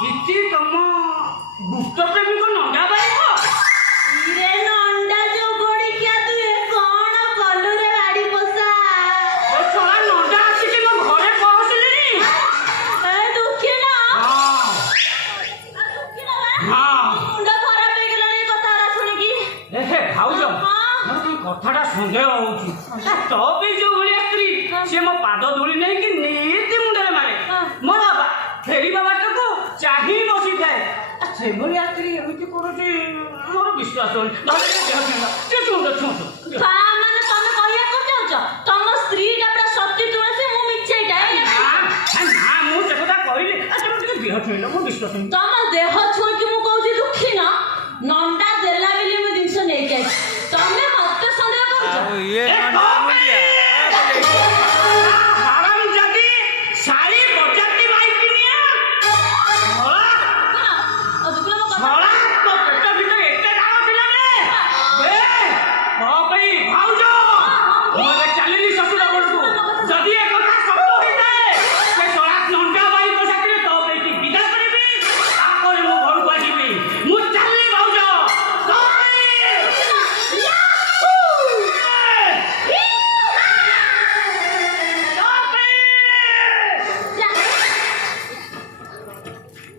କିଛି ତମ ଦୁଷ୍ଟ ପ୍ରେମିକ ନଣ୍ଡା ବାରିକ ଇରେ ନଣ୍ଡା ଯୋଗଡ଼ିକିଆ ତୁ ଏ କଣ କଲୁ ରେ ଗାଡ଼ି ପୋଷା? ଏ ଶଳା ନଣ୍ଡା ଆସିକି ମୋ ଘରେ ପହଞ୍ଚିଲେଣି। ଏ ଦୁଃଖିନ ହଁ ମୁଣ୍ଡ ଖରାପ ହେଇଗଲାଣି ଏ କଥାରା ଶୁଣିକି। ଦେଖେ ଭାଉଜ ହଁ। ମୋର କଥାଟା ସନ୍ଦେହ ହଉଛି। ତ ବି ଯୋଉ ଭଳିଆ ସ୍ତ୍ରୀ ସିଏ ମୋ ପାଦ ଧୂଳି ନେଇକି ନିତି ମୁଣ୍ଡରେ ମାରେ। ମୋର ଫେରିବା ବାଟକୁ ଚାହିଁ ବସିଥାଏ। ସେଭଳିଆ ସ୍ତ୍ରୀ ଏମିତି କରୁଛି ମୋର ବିଶ୍ୱାସ ହଉନି। ତା ମାନେ ତମେ କହିବାକୁ ଚାହୁଁଛ ତମ ସ୍ତ୍ରୀଟା ପୁରା ସତୀ ତୁଳସୀ ମୁଁ ମିଛେଇଟା? ନା ମୁଁ ସେ କଥା କହିଲି। ତମେ ଟିକେ ଦେହ ଛୁଇଁଲ ମୁଁ ବିଶ୍ୱାସ ହଉନି। ତମ ଦେହ ଛୁଇଁକି ମୁଁ କହୁଛି ଦୁଃଖିନ ନଣ୍ଡା